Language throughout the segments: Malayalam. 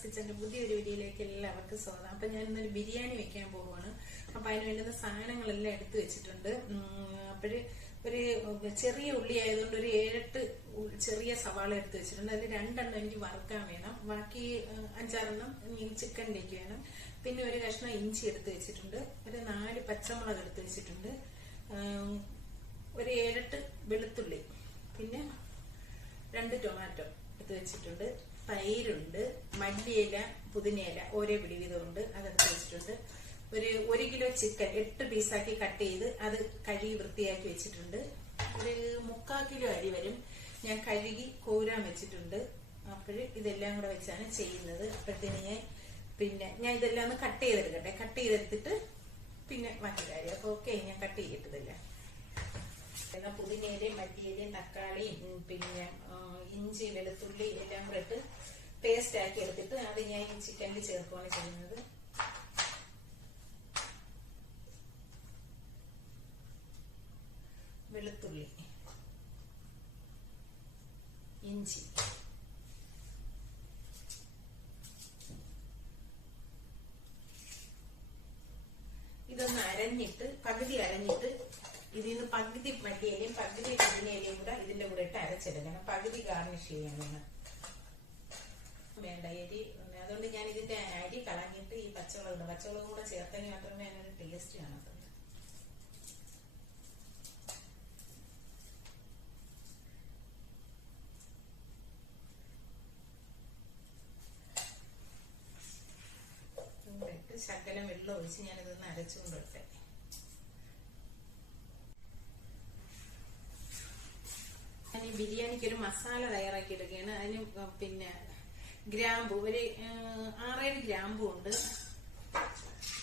ഷീനാസ് കിച്ചന്റെ പുതിയൊരു വീഡിയോയിലേക്ക് എല്ലാവർക്കും സ്വാഗതം. അപ്പൊ ഞാൻ ഇന്നൊരു ബിരിയാണി വെക്കാൻ പോവുകയാണ്. അപ്പൊ അതിന് വേണ്ടുന്ന സാധനങ്ങളെല്ലാം എടുത്തു വെച്ചിട്ടുണ്ട്. അപ്പോഴ് ഒരു ചെറിയ ഉള്ളി ആയതുകൊണ്ട് ഒരു ഏഴെട്ട് ചെറിയ സവാള എടുത്തു വെച്ചിട്ടുണ്ട്. അതിൽ രണ്ടെണ്ണം എനിക്ക് വറുക്കാൻ വേണം. ബാക്കി അഞ്ചാറെണ്ണം ചിക്കനിലേക്ക് വേണം. പിന്നെ ഒരു കഷ്ണം ഇഞ്ചി എടുത്തു വെച്ചിട്ടുണ്ട്. ഒരു നാല് പച്ചമുളക് എടുത്തു വെച്ചിട്ടുണ്ട്. ഒരു ഏഴെട്ട് വെളുത്തുള്ളി. പിന്നെ രണ്ട് ടൊമാറ്റോ എടുത്തു വെച്ചിട്ടുണ്ട്. തൈരുണ്ട് മല്ലിയില പുതിനയില ഓരോ പിടി വീതമുണ്ട് അതെടുത്ത് വെച്ചിട്ടുണ്ട്. ഒരു ഒരു കിലോ ചിക്കൻ എട്ട് പീസാക്കി കട്ട് ചെയ്ത് അത് കഴുകി വൃത്തിയാക്കി വെച്ചിട്ടുണ്ട്. ഒരു മുക്കാൽ കിലോ അരി വരും. ഞാൻ കഴുകി കോരാൻ വെച്ചിട്ടുണ്ട്. അപ്പോൾ ഇതെല്ലാം കൂടെ വെച്ചാണ് ചെയ്യുന്നത്. അപ്പോഴത്തേന് ഞാൻ പിന്നെ ഞാൻ ഇതെല്ലാം ഒന്ന് കട്ട് ചെയ്തെടുക്കട്ടെ. കട്ട് ചെയ്തെടുത്തിട്ട് പിന്നെ മറ്റു കാര്യം. അപ്പൊ ഓക്കെ ഞാൻ കട്ട് ചെയ്തിട്ടില്ല പുതിനയിലയും മല്ലിയിലയും തക്കാളിയും പിന്നെ ഇഞ്ചി വെളുത്തുള്ളി എല്ലാം കൂടെ ഇട്ട് പേസ്റ്റ് ആക്കി എടുത്തിട്ട് അത് ഞാൻ ചിക്കനിൽ ചേർക്കുകയാണ് ചെയ്യുന്നത്. വെളുത്തുള്ളി ഇഞ്ചി ഇതൊന്ന് അരഞ്ഞിട്ട് പകുതി അരഞ്ഞിട്ട് ഇതിൽ നിന്ന് പകുതി മല്ലിയിലയും പകുതി പുതിനയിലയും കൂടെ ഇതിന്റെ കൂടെ ഇട്ട് അരച്ചെടുക്കണം. പകുതി ഗാർണിഷ് ചെയ്യണം വേണ്ട എരി അതുകൊണ്ട് ഞാൻ ഇതിന്റെ അരി കളഞ്ഞിട്ട് ഈ പച്ചമുളക് പച്ചമുളക് കൂടെ ചേർത്തെങ്കിൽ മാത്രമേ അതിനൊരു ടേസ്റ്റ് കാണത്തുള്ളൂ. ഇട്ട് ശകലം വെള്ളം ഒഴിച്ച് ഞാനിതൊന്ന് അരച്ചുകൊണ്ടിട്ടെ ഞാൻ ഈ ബിരിയാണിക്ക് ഒരു മസാല തയ്യാറാക്കി എടുക്കുകയാണ് അതിന് പിന്നെ ഗ്രാമ്പു. ഒരു ആറേഴ് ഗ്രാമ്പു ഉണ്ട്.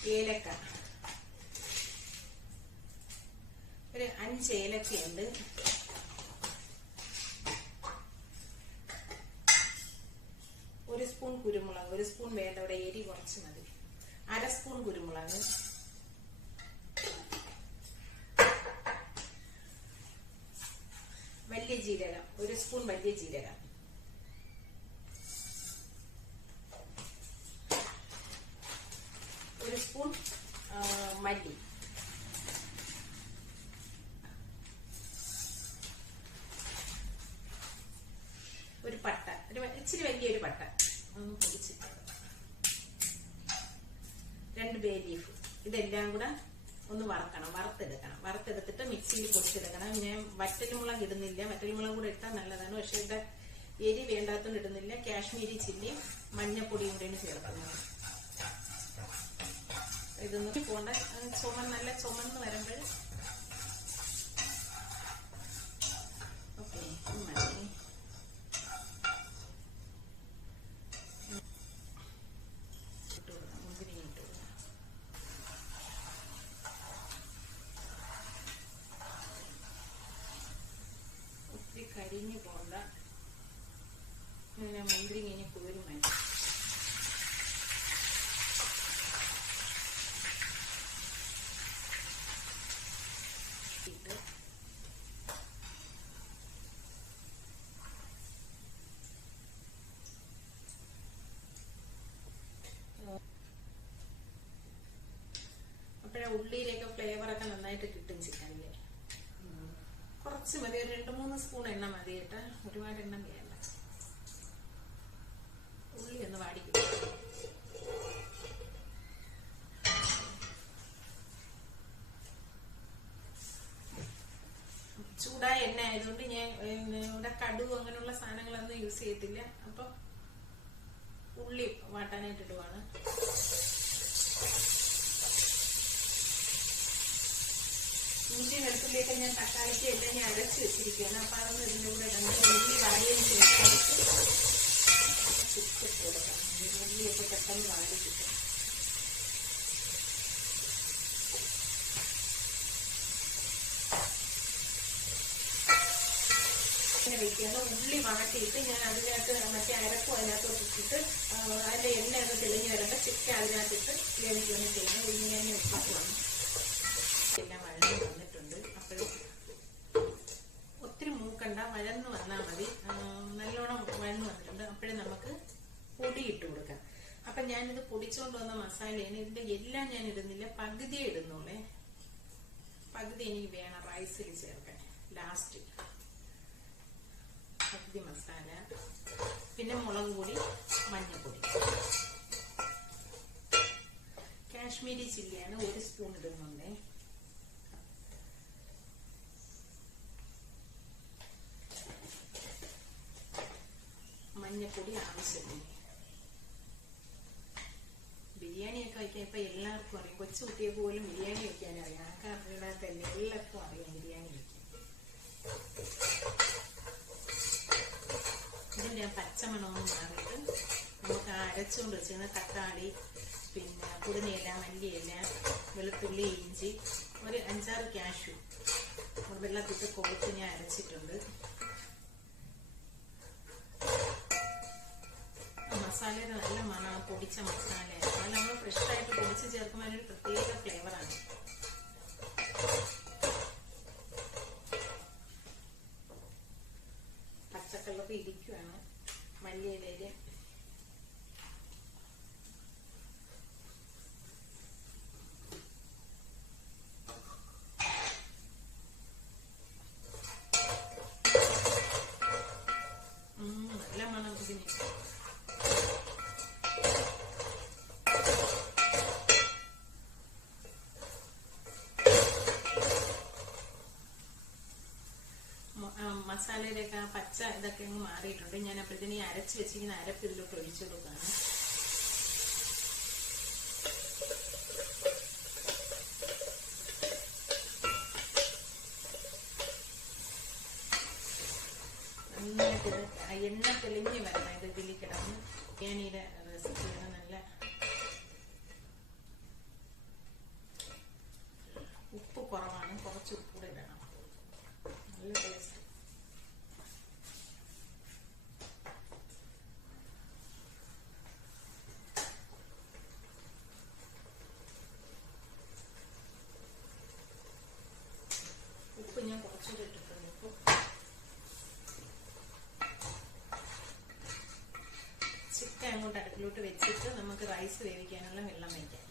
ഏലക്ക. ഒരു അഞ്ച് ഏലക്കയുണ്ട്. ഒരു സ്പൂൺ കുരുമുളക് ഒരു സ്പൂൺ വേണ്ട ഇവിടെ എരി കുറച്ച് മതി. അര സ്പൂൺ കുരുമുളക്. വലിയ ജീരകം. ഒരു സ്പൂൺ വലിയ ജീരകം ഒരു സ്പൂൺ ആ, മല്ലി ഒരു പട്ട ഒരു വ- ഇച്ചിരി വലിയൊരു പട്ട. ഒന്ന് പൊടിച്ചിട്ട് രണ്ട് ബേ ലീഫ് ഇതെല്ലാം കൂടെ ഒന്ന് വറക്കണം. വറുത്തെടുക്കണം. വറുത്തെടുത്തിട്ട് മിക്സിയിൽ പൊടിച്ചെടുക്കണം. ഞാൻ വറ്റൽമുളക് ഇടുന്നില്ല. വറ്റൽമുളക് കൂടെ ഇട്ടാൽ നല്ലതാണ്. പക്ഷെ ഇവിടെ എരി വേണ്ടാത്തോണ്ട് ഇടുന്നില്ല. കാശ്മീരി ചില്ലി മഞ്ഞപ്പൊടിയും കൂടെയാണ് ചേർക്കുന്നത് ഇതൊന്നും പോണ്ട. ചുമ നല്ല ചുമന്ന് വരുമ്പോൾ ഓക്കെ മതി ഇട്ട് കൊടുക്കാം മുന്തിരി ഇട്ട് കൊടുക്കാം ഒത്തിരി കരിഞ്ഞു പോണ്ട ഇങ്ങനെ മുന്തിരി ഇങ്ങനെ കോരി മാറ്റി ഇട്ട് അപ്പോഴാ ഉള്ളിയിലേക്ക് ഫ്ലേവർ ഒക്കെ നന്നായിട്ട് കിട്ടും ചിക്കനിൽ. കുറച്ച് മതി ഒരു രണ്ട് മൂന്ന് സ്പൂൺ എണ്ണ മതി കേട്ടാ. ഒരുപാട് എണ്ണ വേണ്ട. ഉള്ളി ഒന്ന് വാടിക്കും ചൂടായ എണ്ണ ആയതുകൊണ്ട് ഞാൻ ഇവിടെ കടുവ് അങ്ങനെയുള്ള സാധനങ്ങളൊന്നും യൂസ് ചെയ്യത്തില്ല. അപ്പൊ ഉള്ളി വാട്ടാനായിട്ട് ഇടുവാണ് ഇഞ്ചി വെളുത്തുള്ളിയൊക്കെ ഞാൻ തക്കാളിക്ക് എല്ലാം ഞാൻ അരച്ച് വെച്ചിരിക്കുകയാണ് അപ്പൊ അതൊന്ന് ഇതിന്റെ കൂടെ ഇടണം ഉള്ളി വാടിയതിന് പെട്ടെന്ന് വാടി കിട്ടും ഉള്ളി വാട്ടിയിട്ട് ഞാൻ അതിനകത്ത് മറ്റേ അരക്കും അതിനകത്ത് ഇട്ടിട്ട് ആ, അതിന്റെ എണ്ണ ഒന്ന് തെളിഞ്ഞ് വരുമ്പോൾ ചിക്കൻ അതിനകത്തിട്ട് വേവിക്കുകയാണ് ചെയ്യുന്നത് ഇങ്ങനെ വെച്ചിട്ടുമാണ് എല്ലാം വഴന്ന് വന്നിട്ടുണ്ട് അപ്പോൾ ഒത്തിരി മൂക്കണ്ട വഴന്ന് വന്നാൽ മതി ആ, നല്ലോണം വഴന്ന് വന്നിട്ടുണ്ട് അപ്പോഴേ നമുക്ക് പൊടി ഇട്ട് കൊടുക്കാം അപ്പൊ ഞാനിത് പൊടിച്ചോണ്ട് വന്ന മസാലയാണ് ഇതിന്റെ എല്ലാം ഞാൻ പകുതിയെ ഇടുന്നുള്ളേ പകുതി എനിക്ക് വേണം റൈസിൽ ചേർക്കാൻ. ലാസ്റ്റ് പകുതി മസാല. പിന്നെ മുളക് പൊടി മഞ്ഞൾപ്പൊടി. കാശ്മീരി ചില്ലിയാണ് ഒരു സ്പൂൺ ഇടുന്നുണ്ടേ മഞ്ഞപ്പൊടി ആവശ്യത്തിന് ബിരിയാണിയൊക്കെ വയ്ക്കാൻ ഇപ്പൊ എല്ലാവർക്കും അറിയാം കൊച്ചു കുട്ടികൾക്ക് പോലും ബിരിയാണി വെക്കാൻ അറിയാം. ആൾക്കാരുടെ എല്ലാവർക്കും അറിയാം ബിരിയാണി വെക്കാൻ ഇതിന്റെ ആ പച്ചമണമൊന്ന് മാറിയിട്ട് നമുക്ക് ആ അരച്ചുകൊണ്ട് വെച്ചിരുന്ന തക്കാളി പിന്നെ പുതിനയില മല്ലിയില വെളുത്തുള്ളി ഇഞ്ചി ഒരു അഞ്ചാറ് ക്യാഷു വെള്ളത്തിട്ട് കൊളുത്ത് ഞാൻ അരച്ചിട്ടുണ്ട്. മസാലയുടെ നല്ല മണമാണ് പൊടിച്ച മസാല അത് നമ്മൾ ഫ്രഷ് ആയിട്ട് പൊടിച്ച് ചേർക്കുമ്പോൾ അതിനൊരു പ്രത്യേക ഫ്ലേവറാണ് മ- ആ, പച്ച ഇതൊക്കെ അങ്ങ് മാറിയിട്ടുണ്ട്. ഞാൻ അപ്പോഴത്തേന് ഈ അരച്ച് വെച്ചിരിക്കുന്ന അരപ്പ് ഇതിലോട്ട് ഒഴിച്ചു കൊടുക്കുകയാണ്. നന്നായിട്ട് എണ്ണ തെളിഞ്ഞ് വരണം. ഇത് ഇതിൽ കിടന്ന് ബിരിയാണിയുടെ റെസിപ്പിയാണ് നല്ല ഉപ്പ് കുറവാണ് കുറച്ച് ഉപ്പ് കൂടെ ഇടണം നല്ല ടേസ്റ്റ് ഉപ്പ് ചിക്കൻ അങ്ങോട്ട് അടുപ്പിലോട്ട് വെച്ചിട്ട് നമുക്ക് റൈസ് വേവിക്കാനുള്ള വെള്ളം വയ്ക്കാം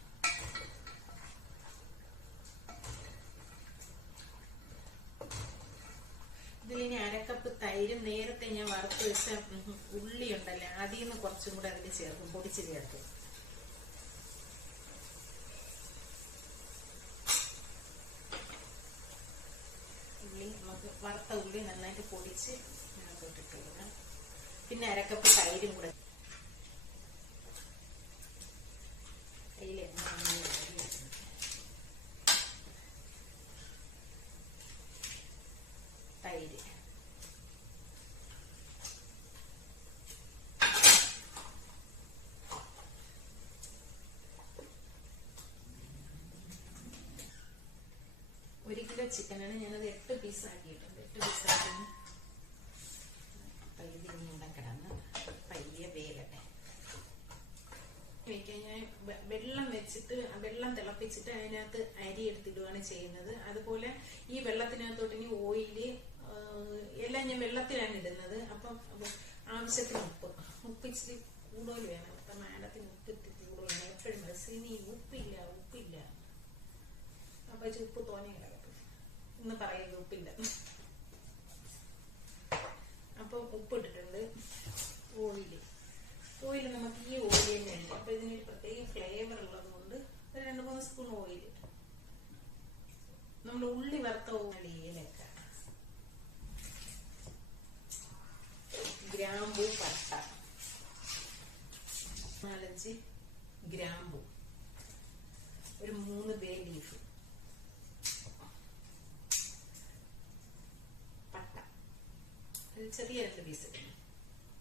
ഇതിലിനി അരക്കപ്പ് തൈരും നേരത്തെ ഞാൻ വറുത്ത് വെച്ച ഉള്ളി ഉണ്ടല്ലേ അതിൽ നിന്ന് കുറച്ചും കൂടെ അതിൽ ചേർക്കും. പൊടിച്ച് ചേർക്കും. ഉള്ളി നമുക്ക് വറുത്ത ഉള്ളി നന്നായിട്ട് പൊടിച്ച് ഞങ്ങൾക്ക് ഇട്ടിട്ടുള്ളത് പിന്നെ അരക്കപ്പ് തൈരും കൂടെ. തൈര് എണ്ണ നന്നായി ഒഴിച്ച് വെക്കണം. തൈര് ഒരു കിലോ ചിക്കനാണ്. ഞാനത് എട്ട് പീസ് ആക്കിയിട്ടുണ്ട്. എട്ട് പീസ് ആക്കി പയ്യെ ഇങ്ങനെ കിടന്ന് പയ്യെ വേകട്ടെ വെക്കാൻ ഞാൻ വെള്ളം വെച്ചിട്ട് വെള്ളം തിളപ്പിച്ചിട്ട് അതിനകത്ത് അരി എടുത്തിടുകയാണ് ചെയ്യുന്നത്. അതുപോലെ ഈ വെള്ളത്തിനകത്തോട്ട് ഇനി ഓയിൽ എല്ലാം ഞാൻ വെള്ളത്തിലാണ് ഇടുന്നത്. അപ്പം ആവശ്യത്തിന് ഉപ്പ്. ഉപ്പ് ഇച്ചിരി കൂടുതൽ വേണം അപ്പൊ മാഡത്തിന് ഉപ്പ് ഇത്തിരി കൂടുതൽ വേണം എപ്പോഴും മെസ്സിനി ഉപ്പില്ല ഉപ്പില്ല അപ്പൊ ഇച്ചിരി ഉപ്പ് തോനെ കിടക്കും ഇന്ന് പറയുന്നത് ഉപ്പില്ല അപ്പൊ ഉപ്പ് ഇട്ടിട്ടുണ്ട് ഓയിൽ ഓയിൽ നമുക്ക് ഈ ഓയിൽ തന്നെ ഉണ്ട് അപ്പൊ ഇതിനൊരു പ്രത്യേക ഫ്ലേവർ ഉള്ളത് കൊണ്ട് ഒരു രണ്ട് മൂന്ന് സ്പൂൺ ഓയിൽ നമ്മൾ ഉള്ളി വറുത്ത ഓയിലൊക്കെ ഗ്രാമ്പു പട്ട. നാലഞ്ച് ഗ്രാമ്പു. ഒരു മൂന്ന് ബേ ലീഫ് പട്ട. ചെറിയ രണ്ട് പീസ്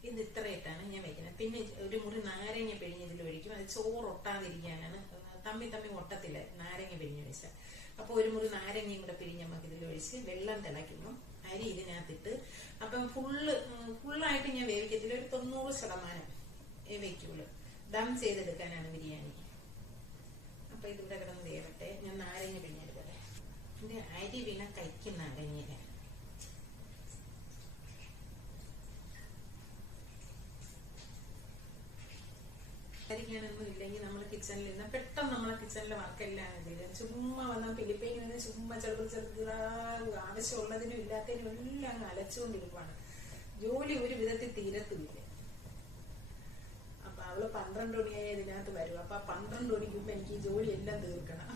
ഇത് ഇത്രയിട്ടാണ് ഞാൻ വെക്കുന്നത്. പിന്നെ ഒരു മുറി നാരങ്ങ പിഴിഞ്ഞ് ഇതിൽ ഒഴിക്കും അത് ചോറ് ഒട്ടാതിരിക്കാനാണ്. തമ്മി തമ്മി ഒട്ടത്തില്ല. നാരങ്ങ പിഴിഞ്ഞ് വെച്ചാൽ. അപ്പൊ ഒരു മുറി നാരങ്ങയും കൂടെ പിരിഞ്ഞ നമുക്ക് ഇതിൽ ഒഴിച്ച് വെള്ളം തിളയ്ക്കുന്നു. അരി ഇതിനകത്തിട്ട്. അപ്പം ഫുള്ള് ഫുള്ളായിട്ട് ഞാൻ വേവിക്കത്തില്ല. ഒരു തൊണ്ണൂറ് ശതമാനം വേവിക്കുള്ളൂ ദം ചെയ്തെടുക്കാനാണ് ബിരിയാണി. അപ്പൊ ഇതിവിടെ കിടന്ന് വേവട്ടെ. ഞാൻ നാരങ്ങ പിഴിഞ്ഞെടുക്കട്ടെ. എന്റെ അരി വീണ കഴിക്കുന്ന നാരങ്ങയില അരിക്ക് അങ്ങനെയൊന്നും ഇല്ലെങ്കിൽ നമ്മൾ കിച്ചണിൽ നിന്ന് പെട്ടെന്ന് നമ്മളെ കിച്ചണിലെ വർക്കെല്ലാം ചെയ്ത് ചുമ്മാ വന്നാൽ ഫിലിപ്പൈനിൽ നിന്ന് ചുമ്മാ ചെറുത് ചെറുത് ആവശ്യമുള്ളതിനും ഇല്ലാത്തതിനും എല്ലാം അങ്ങ് അലച്ചുകൊണ്ടിരിക്കുവാണ്. ജോലി ഒരു വിധത്തിൽ തീരത്തുമില്ല അപ്പൊ അവൾ പന്ത്രണ്ട് മണിയായി ഇതിനകത്ത് വരും. അപ്പൊ പന്ത്രണ്ട് മണിക്ക് എനിക്ക് ഈ ജോലി എല്ലാം തീർക്കണം.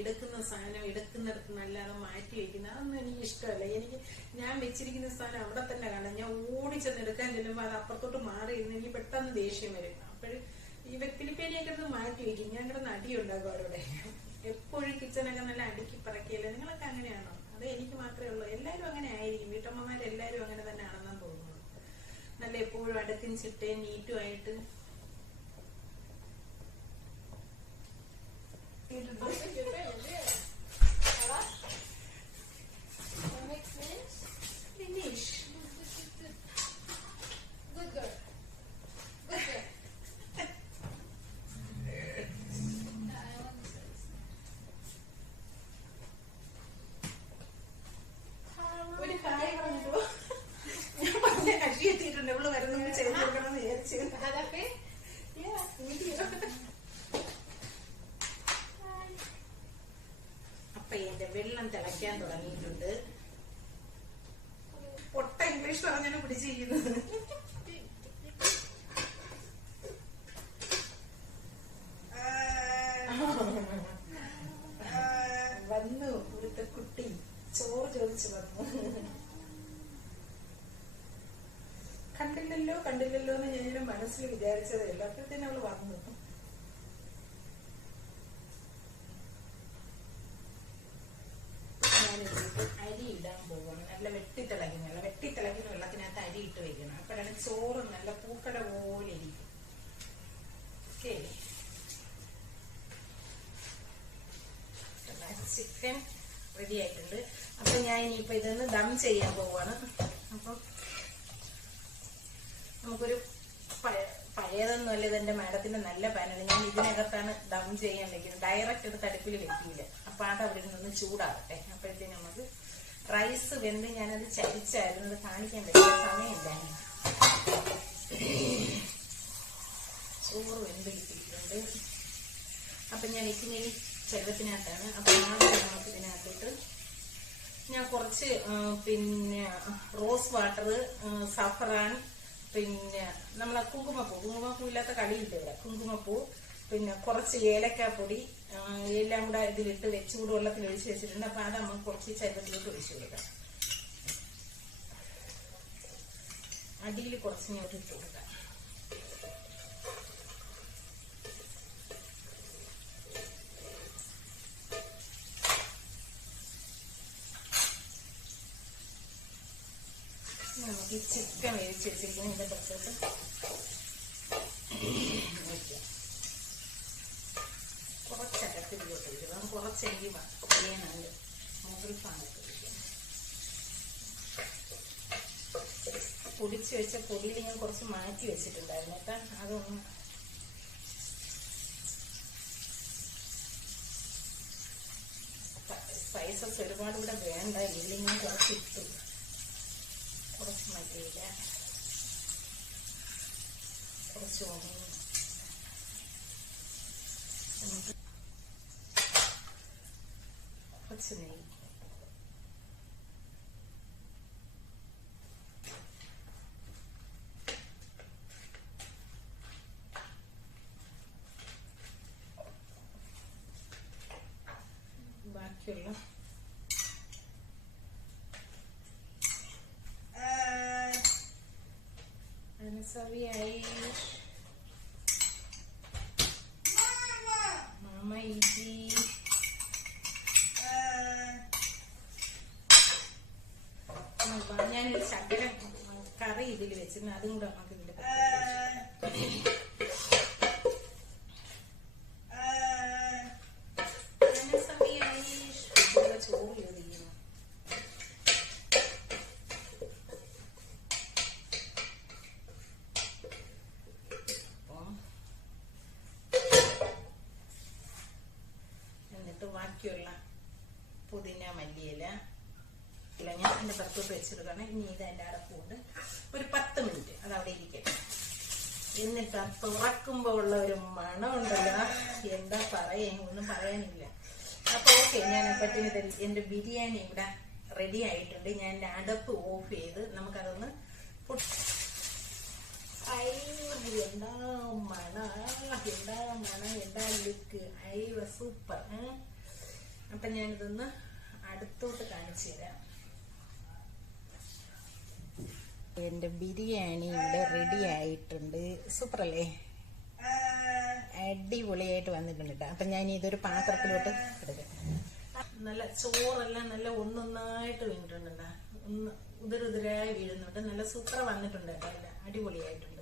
എടുക്കുന്ന സാധനം എടുക്കുന്നിടത്ത് നല്ലാതെ മാറ്റി വെക്കുന്ന അതൊന്നും എനിക്ക് ഇഷ്ടമല്ല. എനിക്ക് ഞാൻ വെച്ചിരിക്കുന്ന സാധനം അവിടെ തന്നെ കാണാം. ഞാൻ ഓടിച്ചെന്ന് എടുക്കാൻ ചെല്ലുമ്പോൾ അത് അപ്പുറത്തോട്ട് മാറി ഇരുന്ന് എനിക്ക് പെട്ടെന്ന് ദേഷ്യം വരും. അപ്പോഴും വെത്തിലിപ്പേരിയൊക്കെ കിടന്ന് മാറ്റി വെക്കും. ഞാൻ ഇവിടെ നടി ഉണ്ടാകും അവരോടെ. എപ്പോഴും കിച്ചണൊക്കെ നല്ല അടുക്കി പറക്കിയല്ലേ? നിങ്ങളൊക്കെ അങ്ങനെയാണോ? അത് എനിക്ക് മാത്രമേ ഉള്ളൂ. എല്ലാവരും അങ്ങനെ ആയിരിക്കും. വീട്ടമ്മമാരെല്ലാവരും അങ്ങനെ തന്നെ ആണെന്നാണ് തോന്നുന്നു നല്ല എപ്പോഴും അടുക്കും ചിട്ടയും നീറ്റുമായിട്ട് ഫിനിഷ് വന്നു കണ്ടില്ലല്ലോ കണ്ടില്ലല്ലോ എന്ന് ഞാൻ മനസ്സിൽ വിചാരിച്ചതേ ഉള്ളൂ അപ്പോഴത്തേനും അവൾ വന്നു ഞാനിതിലേക്ക് അരി ഇടാൻ പോവാണ്. നല്ല നല്ല വെട്ടിത്തിളങ്ങി വെള്ളത്തിനകത്ത് അരി ഇട്ട് വെക്കണം. അപ്പോഴാണ് ചോറ് നല്ല പൂക്കട പോലെ ഇരിക്കും. ഓക്കെ ചിക്കൻ റെഡി ആയിട്ടുണ്ട്. അപ്പൊ ഞാൻ ഇനിയിപ്പോ ഇതൊന്ന് ദം ചെയ്യാൻ പോവാണ്. അപ്പൊ നമുക്കൊരു പഴയതൊന്നും അല്ല ഇതെന്റെ മാഡത്തിന്റെ നല്ല പാനാണ്. ഞാൻ ഇതിനകത്താണ് ദം ചെയ്യാൻ വെക്കുന്നത്. ഡയറക്റ്റ് എടുത്ത് അടുപ്പിൽ വെക്കില്ല. അപ്പൊ അത് അവിടെ നിന്ന് ചൂടാകട്ടെ അപ്പോഴത്തേന് നമുക്ക് റൈസ് വെന്ത് ഞാനത് ചരിച്ചായിരുന്നു. കാണിക്കാൻ പറ്റില്ല. സമയമില്ലായിരുന്നു ചോറ് വെന്ത് കിട്ടിയിട്ടുണ്ട്. അപ്പൊ ഞാൻ ഇച്ചിരി ചെറുപ്പത്തിനകത്താണ് അപ്പൊ ആ നമുക്ക് ഞാൻ കുറച്ച് പിന്നെ റോസ് വാട്ടർ സഫറാൻ പിന്നെ നമ്മളെ കുങ്കുമപ്പൂ. കുങ്കുമപ്പൂ ഇല്ലാത്ത കളിയില്ല ഇവിടെ? കുങ്കുമപ്പൂ പിന്നെ കുറച്ച് ഏലക്കാപ്പൊടി പൊടി എല്ലാം കൂടെ ഇതിലിട്ട് വെച്ച് കൂടെ വെള്ളത്തിൽ ഒഴിച്ച് വെച്ചിട്ടുണ്ട്. അപ്പൊ അത് നമ്മൾ കുറച്ച് ചരുവത്തിലോട്ട് ഒഴിച്ചു കൊടുക്കാം. അടിയിൽ കുറച്ച് ഞാൻ ഇട്ട് കൊടുക്കാം ഇനി നമുക്ക് ചിക്കൻ വേവിച്ച് ഇതിന്റെ കുറച്ചൊക്കെ കുറച്ചകത്തിലോട്ട് വരും കുറച്ചെങ്കിൽ ചെയ്യാനുണ്ട് മുകളിൽ ഇരിക്കണം പൊടിച്ച് വെച്ച പൊടിയിൽ ഞാൻ കുറച്ച് മാറ്റി വെച്ചിട്ടുണ്ടായിരുന്നു കേട്ടോ അതൊന്ന് സ്പൈസസ് ഒരുപാട് ഇവിടെ വേണ്ട ഞാൻ കുറച്ച് ഇട്ടു കുറച്ച് മല്ലിയില കുറച്ച് ഉണങ്ങി എന്നിട്ട് കുറച്ച് നെയ്യ് ബാക്കിയുള്ള Anasabiais. Mama വെച്ചിരുന്നു അതും കൂടെ നമുക്ക് ചോറ് ചോദിക്കുന്നു എന്നിട്ട് ബാക്കിയുള്ള പുതിന മല്ലിയില. ഇല്ല ഞാൻ എന്റെ പുറത്തോട്ട് ഇനി ഇത് അടപ്പുണ്ട്. ഒരു പത്ത് അത് അവിടെ ഇരിക്കട്ടെ എന്നിട്ട് തുറക്കുമ്പോ ഉള്ള ഒരു മണമുണ്ടല്ലോ. എന്താ പറയേ ഒന്നും പറയാനില്ല. അപ്പൊ ഓക്കെ ഞാൻ അപ്പത്തിന് എന്റെ ബിരിയാണി ഇവിടെ റെഡി ആയിട്ടുണ്ട്. ഞാൻ എന്റെ അടപ്പ് ഓഫ് ചെയ്ത് നമുക്കതൊന്ന് എന്താ മണ? എന്താ മണ? എന്താ ലുക്ക്? I super. അപ്പൊ ഞാനിതൊന്ന് അടുത്തോട്ട് കാണിച്ചു തരാം എന്റെ ബിരിയാണി ഇവിടെ റെഡി ആയിട്ടുണ്ട്. സൂപ്പറല്ലേ? അടിപൊളിയായിട്ട് വന്നിട്ടുണ്ട് കേട്ടോ അപ്പൊ ഞാൻ ഇതൊരു പാത്രത്തിലോട്ട് നല്ല ചോറെല്ലാം നല്ല ഒന്നൊന്നായിട്ട് വീണിട്ടുണ്ട് ട്ടാ. ഒന്ന് ഉതിരുതിരായി വീഴുന്നുണ്ട്. നല്ല സൂപ്പർ വന്നിട്ടുണ്ട് കേട്ടോ. അടിപൊളിയായിട്ടുണ്ട്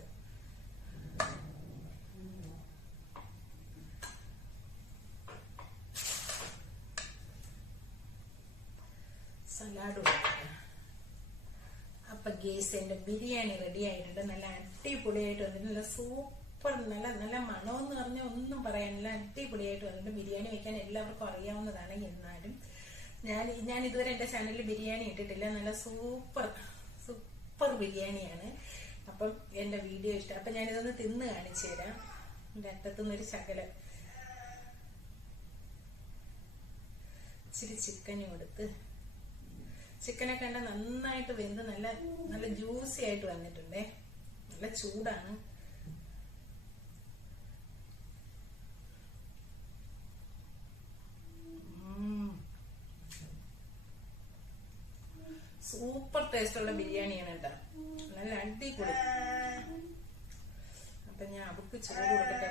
സലാഡ് കൊടുക്കാം അപ്പൊ ഗേസ് എന്റെ ബിരിയാണി റെഡി ആയിട്ടുണ്ട്. നല്ല അടിപൊളിയായിട്ട് വന്നിട്ട് നല്ല സൂപ്പർ നല്ല നല്ല മണമെന്ന് പറഞ്ഞാൽ ഒന്നും പറയാനില്ല അടിപൊളിയായിട്ട് വന്നിട്ട് ബിരിയാണി വെക്കാൻ എല്ലാവർക്കും അറിയാവുന്നതാണ് എന്നാലും. ഞാൻ ഞാൻ ഇതുവരെ എന്റെ ചാനലിൽ ബിരിയാണി ഇട്ടിട്ടില്ല. നല്ല സൂപ്പർ സൂപ്പർ ബിരിയാണിയാണ്. അപ്പം എന്റെ വീഡിയോ ഇഷ്ടം. അപ്പൊ ഞാനിതൊന്ന് തിന്ന് കാണിച്ചു തരാം. എന്റെ അറ്റത്തുനിന്നൊരു ശകലം. ഇച്ചിരി ചിക്കനും എടുത്ത് ചിക്കനൊക്കെ കണ്ട നന്നായിട്ട് വെന്ത് നല്ല നല്ല ജ്യൂസി ആയിട്ട് വന്നിട്ടുണ്ടേ. നല്ല ചൂടാണ്. സൂപ്പർ സൂപ്പർ ടേസ്റ്റുള്ള ബിരിയാണിയാണ് കേട്ടോ. നല്ല അടിപൊളി. അപ്പൊ ഞാൻ അവക്ക് ചോറ് കൊടുക്കട്ടെ